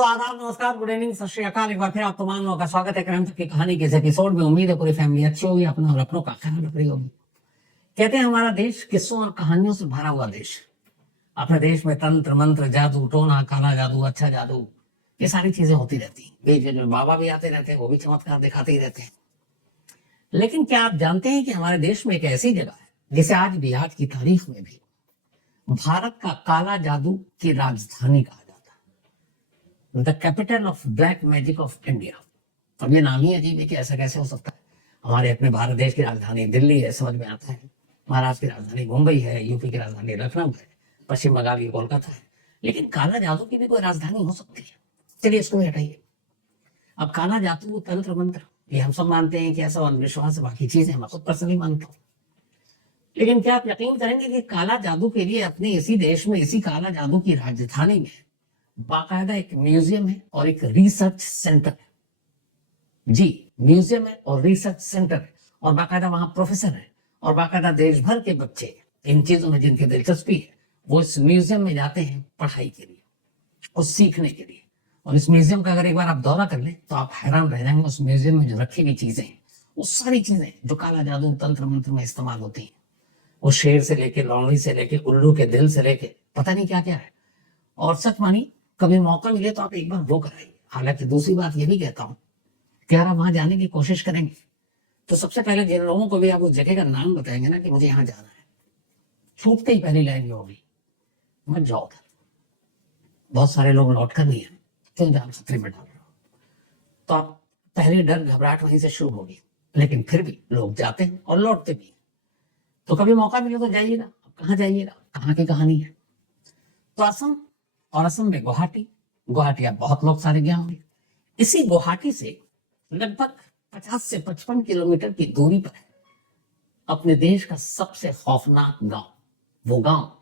तो आदाब, नमस्कार, गुड इवनिंग, सत श्री अकाल। एक बार फिर आप तमाम लोगों का स्वागत है क्राइम की कहानी के इस एपिसोड में। उम्मीद है पूरी फैमिली अच्छी होगी, अपना और अपनों का ख्याल रख रही होगी। कहते हैं हमारा देश किस्सों और कहानियों से भरा हुआ देश। अपने देश में तंत्र मंत्र, जादू टोना, काला जादू, अच्छा जादू, ये सारी चीजें होती रहती। बीच में बाबा भी आते रहते हैं, वो भी चमत्कार दिखाते ही रहते हैं। लेकिन क्या आप जानते हैं कि हमारे देश में एक ऐसी जगह है जिसे आज भी, आज की तारीख में भी भारत का काला जादू की राजधानी कहा जाता है, the capital of black magic of India. अब ये नाम ही अजीब है कि ऐसा कैसे हो सकता है। हमारे अपने भारत देश की राजधानी दिल्ली है, समझ में आता है। महाराष्ट्र की राजधानी मुंबई है, यूपी की राजधानी लखनऊ है, पश्चिम बंगाल की कोलकाता है। लेकिन काला जादू की भी कोई राजधानी हो सकती है? चलिए इसको हटाइए। अब काला जादू, तंत्र मंत्र, ये हम सब मानते हैं कि ऐसा अंधविश्वास, बाकी चीजें मैं खुद पर्सनली मानता हूँ। लेकिन क्या आप यकीन करेंगे कि काला जादू के लिए अपने इसी देश में, इसी काला जादू की राजधानी में बाकायदा एक म्यूजियम है और एक रिसर्च सेंटर है। जी, म्यूजियम है और रिसर्च सेंटर है, और बाकायदा वहां प्रोफेसर है, और बाकायदा देश भर के बच्चे इन चीजों में जिनकी दिलचस्पी है वो इस म्यूजियम में जाते हैं पढ़ाई के लिए और सीखने के लिए। और इस म्यूजियम का अगर एक बार आप दौरा कर लें तो आप हैरान रह जाएंगे। उस म्यूजियम में जो रखी हुई चीजें हैं, वो सारी चीजें जो काला जादू, तंत्र मंत्र में इस्तेमाल होती हैं, वो शेर से लेके, लौंडी से लेके, उल्लू के दिल से लेके पता नहीं क्या क्या है। और सच मानी, कभी मौका मिले तो आप एक बार वो कराइए। हालांकि दूसरी बात ये भी कहता हूँ कि अगर आप वहां जाने की कोशिश करेंगे तो सबसे पहले जिन लोगों को भी आप उस जगह का नाम बताएंगे ना कि मुझे यहाँ जाना है, छूटते ही पहली लाइन ये होगी, मत जाओ। बहुत सारे लोग लौट कर नहीं है, क्यों जान खतरे में डाल रहे हो। तो आप पहले डर घबराहट वहीं से शुरू होगी, लेकिन फिर भी लोग जाते हैं और लौटते भी। तो कभी मौका मिले तो जाइएगा। कहाँ जाइएगा, कहाँ की कहानी है? तो असम, और असम में गुवाहाटी। गुवाहाटी आप बहुत लोग सारे गए होंगे। इसी गुवाहाटी से लगभग 50 से 55 किलोमीटर की दूरी पर है अपने देश का सबसे खौफनाक गांव। वो गांव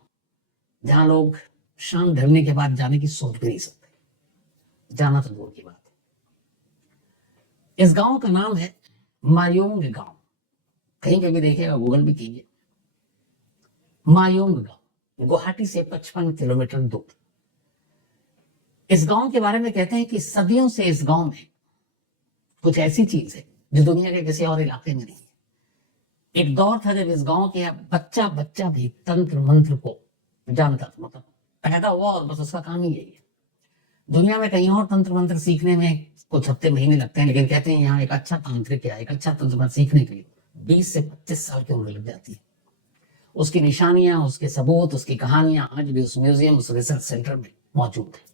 जहां लोग शाम ढलने के बाद जाने की सोच भी नहीं सकते, जाना तो दूर की बात है। इस गांव का नाम है मायोंग गांव। कहीं पे भी देखिएगा, गूगल भी कीजिए, मायोंग गांव, गुवाहाटी से 55 किलोमीटर दूर। इस गांव के बारे में कहते हैं कि सदियों से इस गांव में कुछ ऐसी चीज है जो दुनिया के किसी और इलाके में नहीं है। एक दौर था जब इस गांव के बच्चा बच्चा भी तंत्र मंत्र को जानता था, मतलब पैदा हुआ और बस उसका काम ही यही है। दुनिया में कहीं और तंत्र मंत्र सीखने में कुछ हफ्ते महीने लगते हैं, लेकिन कहते हैं यहाँ एक अच्छा तांत्रिक या एक अच्छा तंत्र मंत्र सीखने के लिए 20 से 25 साल की उम्र लग जाती है। उसकी निशानियां, उसके सबूत, उसकी कहानियां आज भी उस म्यूजियम, उस रिसर्च सेंटर में मौजूद है।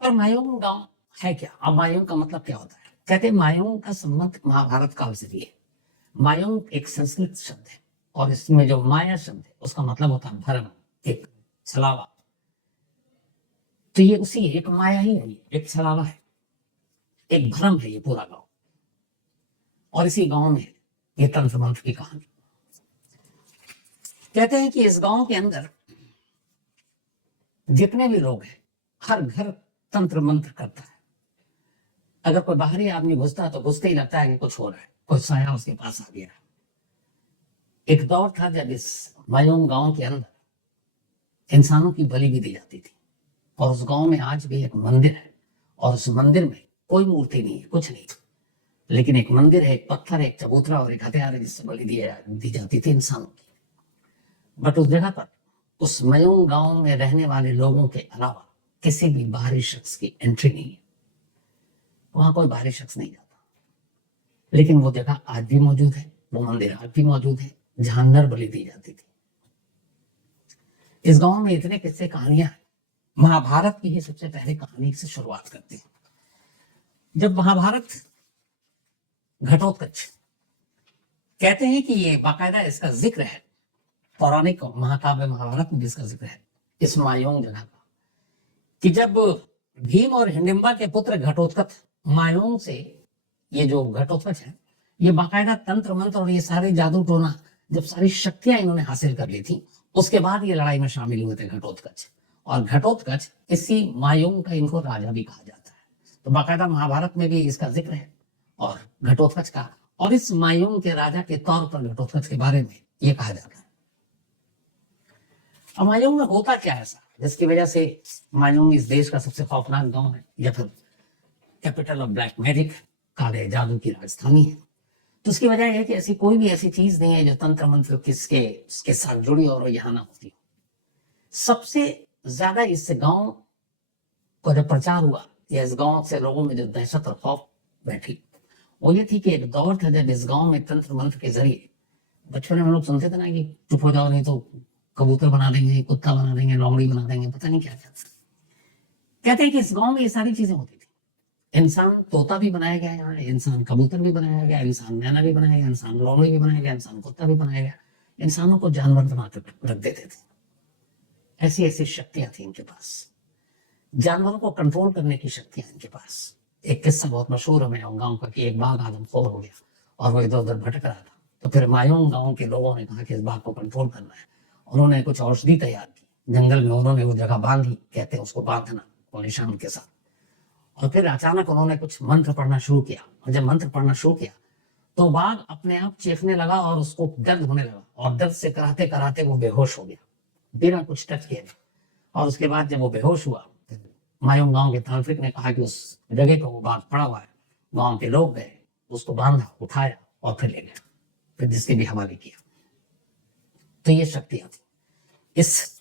और मायोंग गांव है क्या? अब मायोंग का मतलब क्या होता है? कहते हैं मायोंग का संबंध महाभारत काल से भी है। मायोंग एक संस्कृत शब्द है, और इसमें जो माया शब्द है उसका मतलब होता है भ्रम, एक छलावा। तो ये उसी एक माया ही है, एक छलावा है, एक भ्रम है ये पूरा गांव। और इसी गांव में ये तंत्र मंत्र की कहानी। कहते हैं कि इस गांव के अंदर जितने भी लोग हैं, हर घर तंत्र मंत्र करता है। अगर कोई बाहरी आदमी घुसता है तो घुसते ही लगता है कि कुछ हो रहा है, कोई साया उसके पास आ गया। एक दौर था जब इस मायोंग गांव के अंदर इंसानों की बलि भी दी जाती थी। और उस गांव में आज भी एक मंदिर है, और उस मंदिर में कोई मूर्ति नहीं है, कुछ नहीं, लेकिन एक मंदिर है, एक पत्थर, एक चबूतरा और एक हथियार है जिससे बलि दी जाती थी इंसानों की। बट उस जगह पर, उस मायोंग गांव में रहने वाले लोगों के अलावा किसी भी बाहरी शख्स की एंट्री नहीं है। वहां कोई बाहरी शख्स नहीं जाता। लेकिन वो जगह आज भी मौजूद है, वो मंदिर आज भी मौजूद है जहां नर बलि दी जाती थी। इस गांव में इतने किस्से कहानियां हैं। महाभारत की ही सबसे पहले कहानी से शुरुआत करते हैं। जब महाभारत, घटोत्कच, कहते हैं कि ये बाकायदा इसका जिक्र है पौराणिक महाकाव्य महाभारत में, जिसका जिक्र है इस मायोंग जगह का, कि जब भीम और हिडिंबा के पुत्र घटोत्कच मायोंग से, ये जो घटोत्कच है, ये बाकायदा तंत्र मंत्र और ये सारे जादू टोना, जब सारी शक्तियां इन्होंने हासिल कर ली थी, उसके बाद ये लड़ाई में शामिल हुए थे घटोत्कच। और घटोत्कच इसी मायोंग का, इनको राजा भी कहा जाता है। तो बाकायदा महाभारत में भी इसका जिक्र है और घटोत्कच का, और इस मायोंग के राजा के तौर पर घटोत्कच के बारे में ये कहा जाता है। अब मायोंग में होता क्या है ऐसा जिसकी वजह से मायूंग इस देश का सबसे खौफनाक गांव है, या फिर कैपिटल ऑफ ब्लैक मैजिक, काले जादू की राजधानी है। तो उसकी वजह है कि ऐसी कोई भी ऐसी चीज नहीं है जो तंत्र मंत्र इसके साथ जुड़ी और यहाँ ना होती। सबसे ज्यादा इस गांव को जब प्रचार हुआ या इस गांव से लोगों में जो दहशत और खौफ बैठी, वो ये थी कि एक दौर था जब इस गांव में तंत्र मंत्र के जरिए, बचपन में हम लोग सुनते थे ना कि चुप हो जाओ नहीं तो कबूतर बना देंगे, कुत्ता बना देंगे, लोमड़ी बना देंगे, पता नहीं क्या क्या। कहते हैं कि इस गांव में ये सारी चीजें होती थी। इंसान तोता भी बनाया गया यहाँ, इंसान कबूतर भी बनाया गया, इंसान मैना भी बनाया गया, इंसान लोमड़ी भी बनाया गया, इंसान कुत्ता भी बनाया गया। इंसानों को जानवर बना कर रख देते थे। ऐसी ऐसी शक्तियां थी इनके पास, जानवरों को कंट्रोल करने की शक्तियां इनके पास। एक किस्सा बहुत मशहूर है मेरे गांव का कि एक बाघ आदमखोर हो गया और वो इधर उधर भटक रहा था। तो फिर मायूंग गांव के लोगों ने कहा कि इस बाघ को कंट्रोल करना है। उन्होंने कुछ औषधि तैयार की, जंगल में उन्होंने वो जगह बांधी, कहते हैं उसको बांधना, वो निशान के साथ। और फिर अचानक उन्होंने कुछ मंत्र पढ़ना शुरू किया, और जब मंत्र पढ़ना शुरू किया तो बाघ अपने आप चीखने लगा और उसको दर्द होने लगा, और दर्द से कराते कराते वो बेहोश हो गया बिना कुछ टच किए। और उसके बाद जब वो बेहोश हुआ, मायूंग गांव के तांत्रिक ने कहा कि उस जगह पर वो बाघ पड़ा हुआ है। गांव के लोग गए, उसको बांधा, उठाया और फिर ले गए, फिर जिसके भी हवाले किया। तो ये शक्तियां थी। इस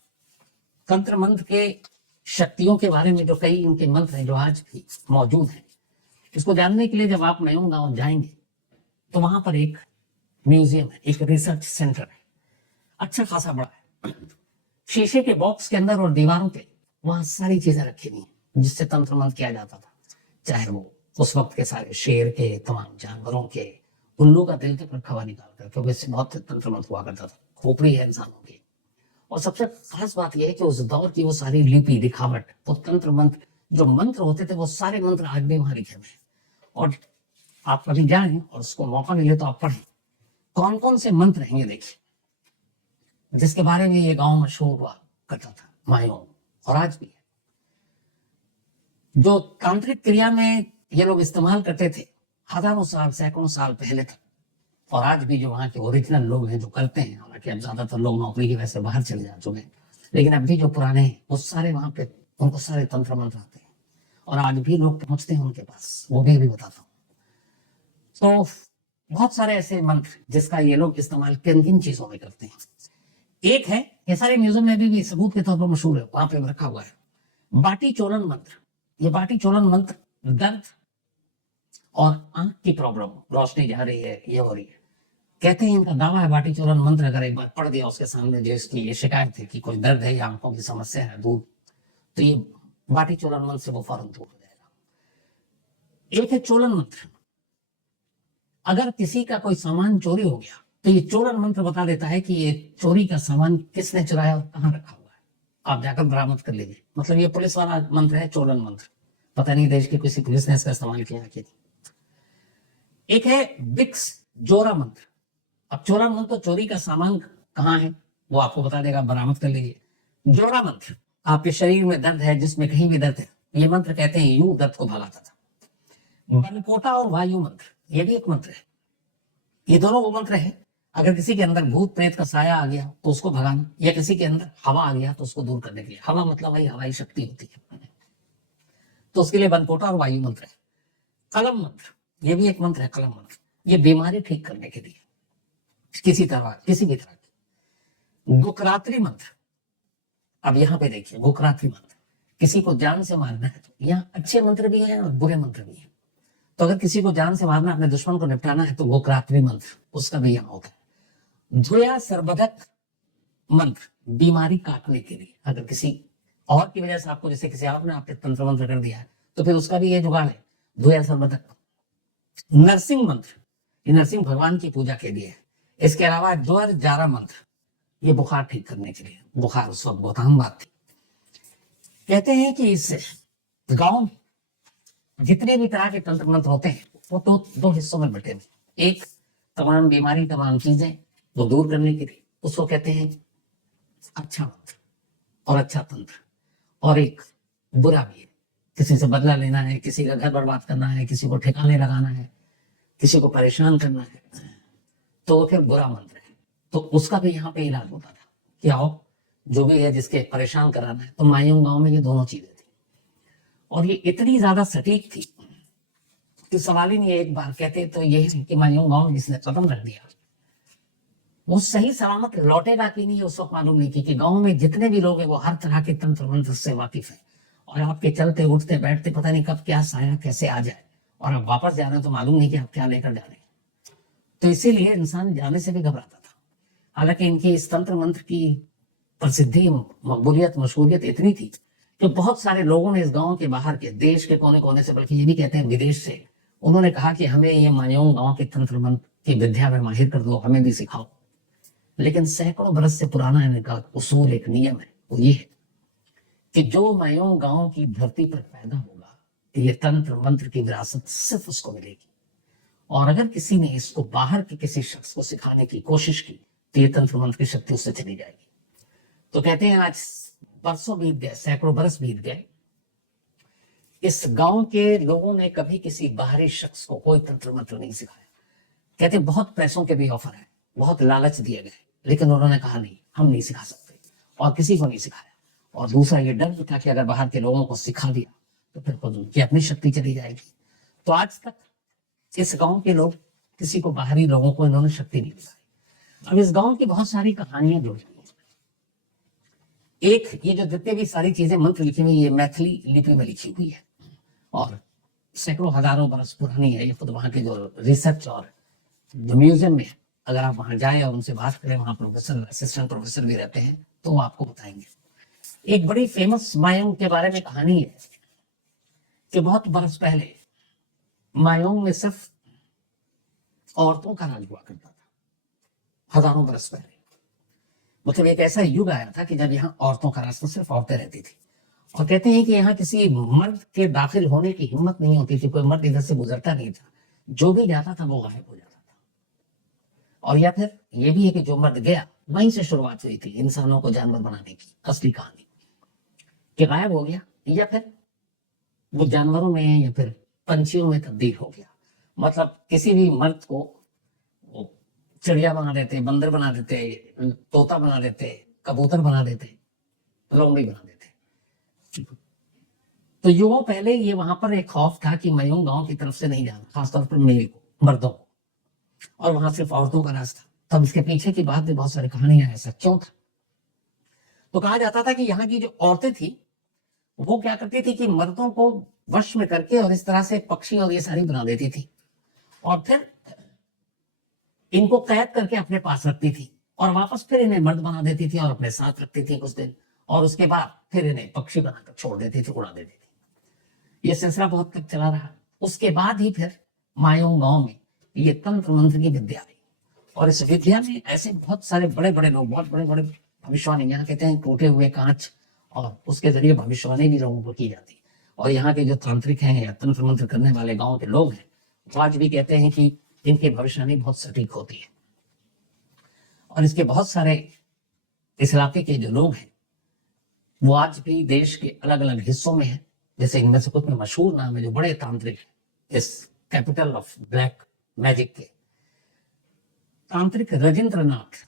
तंत्र मंत्र के शक्तियों के बारे में जो कई इनके मंत्र हैं जो आज भी मौजूद हैं, इसको जानने के लिए जब आप मायूंग गांव जाएंगे तो वहां पर एक म्यूजियम है, एक रिसर्च सेंटर है, अच्छा खासा बड़ा है। शीशे के बॉक्स के अंदर और दीवारों पे वहां सारी चीजें रखी हुई हैं जिससे तंत्र मंत्र किया जाता था। चाहे वो उस वक्त के सारे शेर के, तमाम जानवरों के, उल्लू का दिल तक रखा हुआ निकाल कर, क्योंकि इससे बहुत तंत्र मंत्र हुआ करता था। खोपड़ी है इंसानों की। और सबसे खास बात यह है कि उस दौर की वो सारी लिपि लिखावट, वो तंत्र मंत्र, जो मंत्र होते थे वो सारे मंत्र आज भी वहां लिखे हुए हैं। और आप कभी जाएं और उसको मौका मिले तो आप पढ़ें कौन कौन से मंत्र हैं, ये देखिए, जिसके बारे में ये गांव मशहूर हुआ करता था मायूंग, और आज भी है। जो तांत्रिक क्रिया में ये लोग इस्तेमाल करते थे हजारों साल, सैकड़ों साल पहले तक, और आज भी जो वहाँ के ओरिजिनल लोग हैं जो करते हैं, हालांकि अब ज्यादातर लोग नौकरी की वजह से बाहर चले जा चुके हैं, लेकिन अब भी जो पुराने हैं वो सारे वहां पे, उनको सारे तंत्र मंत्र आते हैं और आज भी लोग पहुंचते हैं उनके पास, वो भी बताता हूँ। तो बहुत सारे ऐसे मंत्र जिसका ये लोग इस्तेमाल किन किन चीजों में करते हैं। एक है, ये सारे म्यूजियम में भी सबूत के तौर पर मशहूर है, वहां पे रखा हुआ है बाटी चोलन मंत्र। ये बाटी चोलन मंत्र दर्द और आंख की प्रॉब्लम, रोशनी जा रही है, ये हो रही है, कहते हैं इनका दावा है बाटी चोलन मंत्र अगर एक बार पढ़ दिया उसके सामने, जो इसकी ये शिकायत है कि कोई दर्द है या आंखों की समस्या है दूर, तो ये बाटी चोलन मंत्र से वो फौरन दूर हो जाएगा। एक है चोलन मंत्र, अगर किसी का कोई सामान चोरी हो गया तो ये चोलन मंत्र बता देता है कि ये चोरी का सामान किसने चुराया और कहाँ रखा हुआ है, आप जाकर बरामद कर लीजिए। मतलब ये पुलिस वाला मंत्र है, चोलन मंत्र। पता नहीं देश की किसी पुलिस ने इसका इस्तेमाल किया कि नहीं। एक है बिक्स जोरा मंत्र। अब चोरा मंत्र तो चोरी का सामान कहाँ है वो आपको बता देगा, बरामद कर लीजिए। जोरा मंत्र, आपके शरीर में दर्द है, जिसमें कहीं भी दर्द है, ये मंत्र कहते हैं यूं दर्द को भगाता था। बनकोटा और वायु मंत्र, ये भी एक मंत्र है। ये दोनों वो मंत्र है, अगर किसी के अंदर भूत प्रेत का साया आ गया तो उसको भगाना, या किसी के अंदर हवा आ गया तो उसको दूर करने के लिए। हवा मतलब वही हवाई शक्ति होती है, तो उसके लिए बनकोटा और वायु मंत्र है। कलम मंत्र, ये भी एक मंत्र है, कलम मंत्र, ये बीमारी ठीक करने के लिए किसी तरह, किसी भी तरह की। गुकरात्री मंत्र, अब यहाँ पे देखिए गुकरात्री मंत्र, किसी को जान से मारना है तो यहाँ अच्छे मंत्र भी हैं और बुरे मंत्र भी हैं। तो अगर किसी को जान से मारना, अपने दुश्मन को निपटाना है तो गुकरात्री मंत्र, उसका भी यहाँ होता है। धुया सर्वधक मंत्र, बीमारी काटने के लिए, अगर किसी और की वजह से आपको, जैसे किसी और ने आपके तंत्र मंत्र कर दिया है तो फिर उसका भी ये जुगाड़ है, धुया सर्वधक। नरसिंह मंत्र, ये नरसिंह भगवान की पूजा के लिए है। इसके अलावा ज्वर जारा मंत्र, ये बुखार ठीक करने के लिए, बुखार उस वक्त बहुत आम बात थी। कहते हैं कि इससे गांव में जितने भी तरह के तंत्र मंत्र होते हैं वो दो हिस्सों में बटे हुए। एक तमाम बीमारी, तमाम चीजें वो दूर करने के लिए, उसको कहते हैं अच्छा मंत्र और अच्छा तंत्र। और एक बुरा भी है, किसी से बदला लेना है, किसी का घर बर्बाद करना है, किसी को ठिकाने लगाना है, किसी को परेशान करना है, तो फिर बुरा मंत्र है। तो उसका भी यहाँ पे इलाज होता था कि आओ जो भी है जिसके परेशान कराना है, तो मायूं गांव में ये दोनों चीजें थी। और ये इतनी ज्यादा सटीक थी कि सवाल ही नहीं है। एक बार कहते तो ये है कि मायूं गांव जिसने कदम रख दिया वो सही सलामत लौटेगा कि नहीं, उस वक्त मालूम नहीं थी कि गांव में जितने भी लोग हैं वो हर तरह के तंत्र मंत्र से वाकिफ है, और आपके चलते उठते बैठते पता नहीं कब क्या साया कैसे आ जाए, और आप वापस जा रहे हैं तो मालूम नहीं कि आप क्या लेकर जा रहे हैं। तो इसीलिए इंसान जाने से भी घबराता था। हालांकि इनकी इस तंत्र मंत्र की प्रसिद्धि, मकबूलियत, मशहूरियत इतनी थी कि बहुत सारे लोगों ने इस गांव के बाहर के, देश के कोने कोने से, बल्कि ये भी कहते हैं विदेश से, उन्होंने कहा कि हमें ये मायूं गांव के तंत्र मंत्र की विद्या में माहिर कर दो, हमें भी सिखाओ। लेकिन सैकड़ों बरस से पुराना इनका उसूल, एक नियम है, वो ये है कि जो मायूं गांव की धरती पर पैदा होगा, ये तंत्र मंत्र की विरासत सिर्फ उसको मिलेगी। और अगर किसी ने इसको बाहर के किसी शख्स को सिखाने की कोशिश की तो ये तंत्र मंत्र की शक्ति उससे चली जाएगी। तो कहते हैं आज बरसों बीत गए, सैकड़ों बरस बीत गए, इस गांव के लोगों ने कभी किसी बाहरी शख्स को कोई तंत्र मंत्र नहीं सिखाया। कहते बहुत पैसों के भी ऑफर है, बहुत लालच दिए गए, लेकिन उन्होंने कहा नहीं, हम नहीं सिखा सकते, और किसी को नहीं सिखाया। और दूसरा ये डर भी था कि अगर बाहर के लोगों को सिखा दिया तो फिर खुद उनकी अपनी शक्ति चली जाएगी। तो आज तक इस गांव के लोग, किसी को, बाहरी लोगों को इन्होंने शक्ति नहीं दिलाई। अब इस गांव की बहुत सारी कहानियां जुड़ी हुई हैं। एक, ये जो जितने भी सारी चीजें मंत्र लिखी हुई, ये मैथिली लिपि में लिखी हुई है और सैकड़ों हजारों बरस पुरानी है। ये खुद वहां के जो रिसर्च और जो म्यूजियम में है, अगर आप वहां जाए और उनसे बात करें, वहां प्रोफेसर, असिस्टेंट प्रोफेसर भी रहते हैं, तो वो आपको बताएंगे। एक बड़ी फेमस मायूं के बारे में कहानी है कि बहुत बरस पहले मायूं में सिर्फ औरतों का राज हुआ करता था, हजारों बरस पहले। मतलब एक ऐसा युग आया था कि जब यहाँ औरतों का राज था, सिर्फ औरतें रहती थी। और कहते हैं कि यहाँ किसी मर्द के दाखिल होने की हिम्मत नहीं होती थी, कोई मर्द इधर से गुजरता नहीं था, जो भी जाता था वो गायब हो जाता था। और या फिर ये भी है कि जो मर्द गया, वहीं से शुरुआत हुई थी इंसानों को जानवर बनाने की असली कहानी, कि गायब हो गया, या फिर वो जानवरों में या फिर पंछियों में तब्दील हो गया। मतलब किसी भी मर्द को वो चिड़िया बना देते, बंदर बना देते, तोता बना देते, कबूतर बना देते, लोमड़ी बना देते। तो युगों पहले ये वहां पर एक खौफ था कि मायूं गांव की तरफ से नहीं जाना, खासतौर पर मेल को, मर्दों को, और वहां सिर्फ औरतों का राज था। तब इसके पीछे की बात में बहुत सारी कहानियां, ऐसा क्यों था? तो कहा जाता था कि यहाँ की जो औरतें थी वो क्या करती थी कि मर्दों को वश में करके और इस तरह से पक्षी और ये सारी बना देती थी, और फिर इनको कैद करके अपने पास रखती थी, और वापस फिर इन्हें मर्द बना देती थी और अपने साथ रखती थी कुछ दिन, और उसके बाद फिर इन्हें पक्षी बनाकर छोड़ देती थी, उड़ा देती थी। ये सिलसिला बहुत तक चला रहा। उसके बाद ही फिर मायूं गांव में ये तंत्र मंत्र की विद्या आई, और इस विद्या में ऐसे बहुत सारे बड़े बड़े लोग, बहुत बड़े बड़े भविष्यवाणी, यहाँ कहते हैं टूटे हुए कांच, और उसके जरिए भविष्यवाणी भी लोगों को की जाती। और यहाँ के जो तांत्रिक हैं या तंत्र मंत्र करने वाले गांव के लोग हैं, वो आज भी कहते हैं कि इनकी भविष्यवाणी बहुत सटीक होती है। और इसके बहुत सारे इस इलाके के जो लोग हैं वो आज भी देश के अलग अलग हिस्सों में हैं। जैसे इनमें से कुछ में मशहूर नाम है जो बड़े तांत्रिक, इस कैपिटल ऑफ ब्लैक मैजिक के तांत्रिक राजेंद्र नाथ,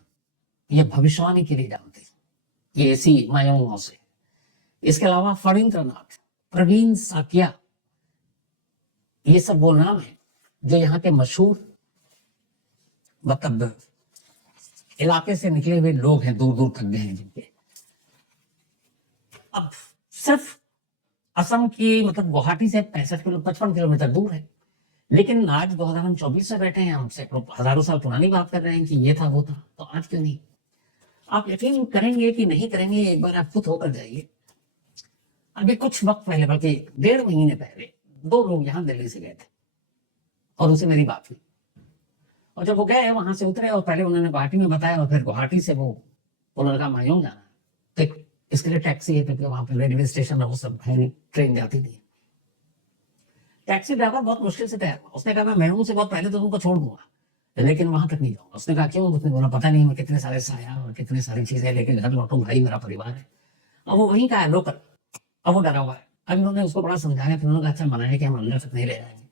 ये भविष्यवाणी के लिए जानते हैं, ये ऐसी मायूं से। इसके अलावा फणींद्र नाथ, प्रवीण साकिया, ये सब वो नाम है जो यहाँ के मशहूर, मतलब इलाके से निकले हुए लोग हैं, दूर दूर तक गए हैं जिनके। अब सिर्फ असम की, मतलब गुवाहाटी से 55 किलोमीटर दूर है, लेकिन आज 2024 से बैठे हैं, हमसे हजारों साल पुरानी बात कर रहे हैं कि ये था वो था, तो आज क्यों नहीं? आप यकीन करेंगे कि नहीं करेंगे, एक बार आप खुद होकर जाइए। अभी कुछ वक्त पहले, बल्कि 1.5 महीने पहले, 2 लोग यहाँ दिल्ली से गए थे और उनसे मेरी बात हुई। और जब वो गए, वहां से उतरे और पहले उन्होंने गुवाहाटी में बताया, और फिर गुवाहाटी से वो लड़का मायूं जाना, तो इसके लिए टैक्सी है, क्योंकि वहां पर रेलवे स्टेशन है, वो सब है नहीं, ट्रेन जाती नहीं। टैक्सी ड्राइवर बहुत मुश्किल से तैयार हुआ। उसने कहा मैं मायूं से बहुत पहले तो तुमको छोड़ दूंगा, लेकिन वहां तक नहीं जाऊंगा। उसने कहा क्यों? उसने बोला पता नहीं, मैं कितने सारे साया और कितनी सारी चीजें लेके घर लौटूं, भाई मेरा परिवार है। अब वो वहीं का है, लोकल। अब वो डरा हुआ है। अब उन्होंने उसको बड़ा समझाया, फिर उन्होंने अच्छा मनाया कि हम अंदर तक नहीं ले जाएंगे।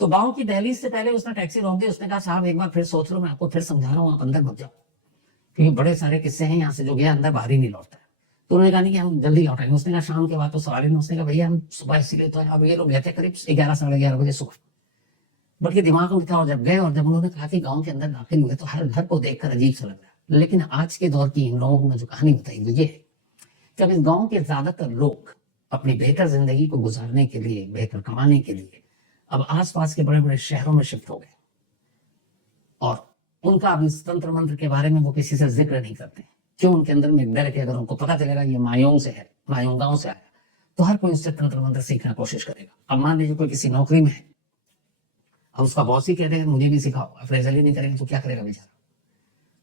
तो गाँव की दहलीज से पहले उसने टैक्सी रोक दी। उसने कहा साहब एक बार फिर सोच लो, मैं आपको फिर समझा रहा हूँ, आप अंदर मत जाओ, क्योंकि बड़े सारे किस्से हैं यहाँ से, जो गया अंदर बाहर ही नहीं लौटता है। तो उन्होंने कहा नहीं कि हम जल्दी लौटाएंगे। उसने कहा शाम के बाद तो सवाल ही नहीं। उसने कहा भैया हम सुबह इसीलिए तो अब ये लोग गए थे करीब 11 साढ़े 11 बजे सुबह, बल्कि दिमाग में था। और जब गए और जब उन्होंने कहा कि गांव के अंदर दाखिल हुए तो हर घर को देखकर अजीब सा लग रहा है। लेकिन आज के दौर की इन लोगों ने जो कहानी बताई वो ये है कि अब इस गाँव के ज्यादातर लोग अपनी बेहतर जिंदगी को गुजारने के लिए, बेहतर कमाने के लिए अब आसपास के बड़े बड़े शहरों में शिफ्ट हो गए। और उनका अब इस तंत्र मंत्र के बारे में वो किसी से जिक्र नहीं करते। क्यों? उनके अंदर में एक डर है कि अगर उनको पता चलेगा ये मायोंग से है, मायोंग गांव से आया, तो हर कोई उससे तंत्र मंत्र सीखने की कोशिश करेगा। अब मान लीजिए कोई किसी नौकरी में है, अब उसका बॉस ही कह देगा मुझे भी सिखाओ, अप्रेजल ही नहीं करेंगे तो क्या करेगा बेचारा।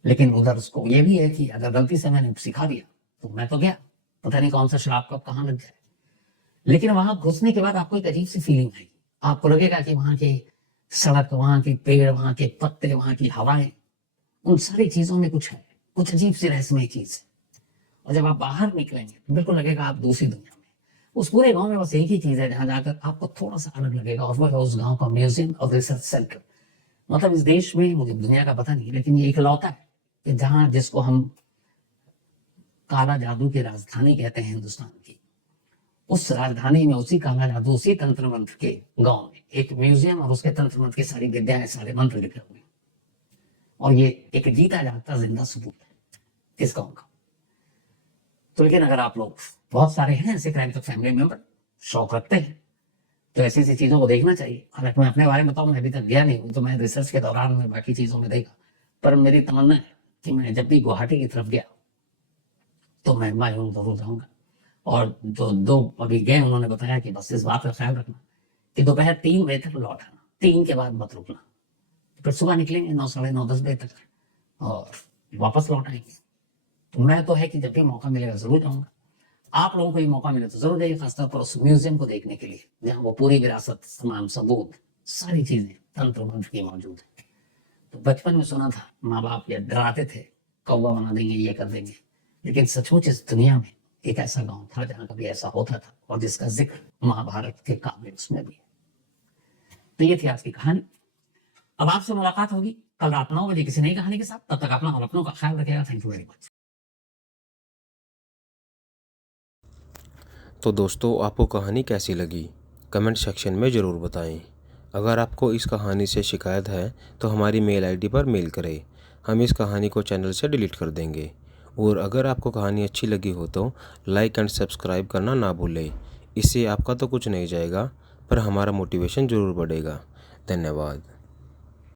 लेकिन उधर उसको ये भी है कि अगर गलती से मैंने सिखा दिया तो मैं तो गया, पता नहीं कौन सा शराब कब कहाँ लग जाए। लेकिन वहां घुसने के बाद आपको एक अजीब सी फीलिंग आएगी। आपको लगेगा कि वहां की सड़क, वहां के पेड़, वहां के पत्ते, वहां की हवाएं, उन सारी चीजों में कुछ है, कुछ अजीब सी रहस्यमय चीज है। और जब आप बाहर निकलेंगे तो बिल्कुल लगेगा आप दूसरी दुनिया में। उस पूरे गांव में बस एक ही चीज है जहां जाकर आपको थोड़ा सा अलग लगेगा, और वो है उस गांव का म्यूजियम और रिसर्च सेंटर। मतलब इस देश में, मुझे दुनिया का पता नहीं, लेकिन ये इकलौता है कि जहां, जिसको हम काला जादू की राजधानी कहते हैं हिंदुस्तान की, उस राजधानी में, उसी काला जादू, उसी तंत्र मंत्र के गांव में एक म्यूजियम और उसके तंत्र मंत्र की सारी विद्याएं, सारे मंत्र लिखे हुए हैं। और ये एक जीता जागता जिंदा सबूत है इस गांव का। तो लेकिन अगर आप लोग, बहुत सारे हैं ऐसे क्राइम तक फैमिली मेंबर, शौक रखते हैं, तो ऐसी ऐसी चीजों को देखना चाहिए। हालांकि मैं अपने बारे में बताऊं, मैं अभी तक गया नहीं हूं, तो मैं रिसर्च के दौरान में बाकी चीजों में देखा। पर मेरी तमन्ना है कि मैं जब भी गुवाहाटी की तरफ गया तो मैं मायूं जरूर जाऊंगा। और जो दो अभी गए उन्होंने बताया कि बस इस बात का ख्याल रखना कि दोपहर 3 बजे तक लौट आना, 3 के बाद मत रुकना। फिर सुबह निकलेंगे 9, साढ़े 9, 10 बजे तक और वापस लौट आएंगे। तो मैं तो है कि जब भी मौका मिलेगा जरूर जाऊंगा। आप लोगों को भी मौका मिले तो जरूर जाइए, खासतौर पर उस म्यूजियम को देखने के लिए जहाँ वो पूरी विरासत, तमाम सबूत, सारी चीजें तंत्र मंत्र की मौजूद है। तो बचपन में सुना था माँ बाप ये डराते थे, कौवा बना देंगे, ये कर देंगे। लेकिन सचमुच इस दुनिया में एक ऐसा गांव था जहां कभी ऐसा होता था और जिसका जिक्र महाभारत के काव्य उसमें भी है। तो ये थी आज की कहानी। अब आपसे मुलाकात होगी कल रात 9 बजे किसी नई कहानी के साथ। तब तक अपना और अपनों का ख्याल रखिएगा। Thank you very much. तो दोस्तों, आपको कहानी कैसी लगी कमेंट सेक्शन में ज़रूर बताएं। अगर आपको इस कहानी से शिकायत है तो हमारी मेल आईडी पर मेल करें, हम इस कहानी को चैनल से डिलीट कर देंगे। और अगर आपको कहानी अच्छी लगी हो तो लाइक एंड सब्सक्राइब करना ना भूलें। इससे आपका तो कुछ नहीं जाएगा पर हमारा मोटिवेशन ज़रूर बढ़ेगा। धन्यवाद।